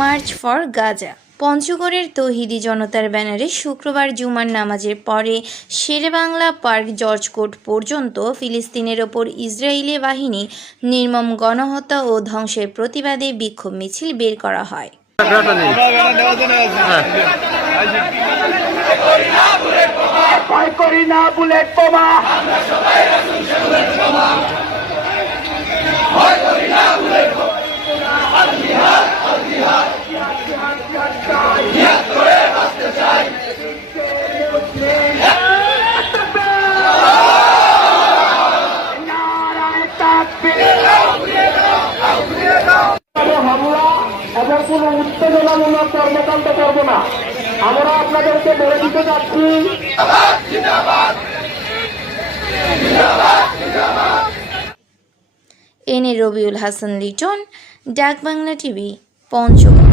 March for Gaza. পঞ্চগড়ের তৌহিদি জনতার ব্যানারে শুক্রবার জুমার নামাজের পরে শেরেবাংলা পার্ক জর্জ কোর্ট পর্যন্ত ফিলিস্তিনের ওপর ইসরায়েলি বাহিনী নির্মম গণহত্যা ও ধ্বংসের প্রতিবাদে বিক্ষোভ মিছিল বের করা হয়। এবং কোন উত্তেজনামূলক কর্মকাণ্ড করব না। আমরা আপনাদেরকে বলে দিতে চাচ্ছি, এনে রবিউল হাসান লিটন, ডাক বাংলা টিভি, পঞ্চগড়।